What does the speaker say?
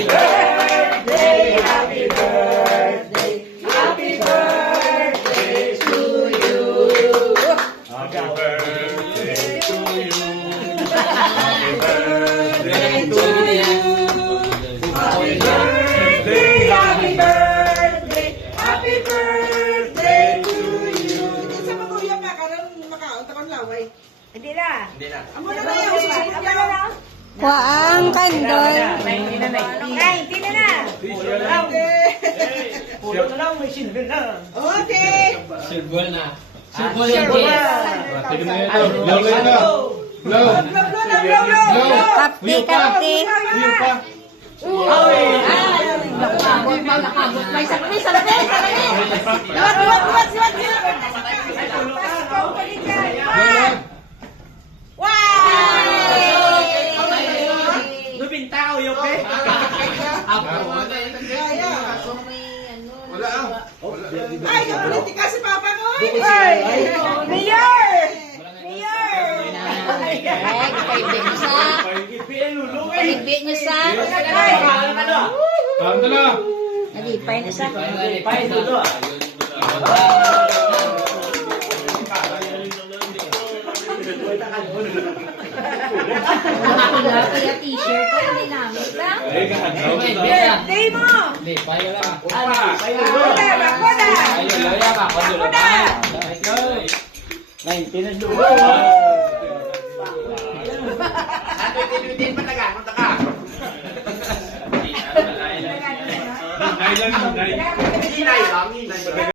birthday, happy birthday, happy birthday to you. Happy birthday to you. Happy birthday to you. Happy birthday, Happy birthday, happy birthday to you. Sa matulog na karon makaon ta kon laway. Hindi na. Amo na na yung susunod Ano na. na? Kuwaang kandol. Nay, hindi na na. Pulo na lang, may silver na. Okay. Silbol na. Silbol Silbol na. Tignan na ito. Blow na. Blow. Blow. Kapti, kapti. Yung pa. May salamin. Luwat. Pasko pa rin dyan. Lubintao, yoke. Wala ah. Ay, yung politika si Papa ko. Mayor! Paligbi niyo sa. Tanda na. Nalipay na sa. Kaya t-shirt ko, hindi namin lang. Birthday mo! Hindi, payo lang. Bako na! Payo, loya ka. Nailan, nailan.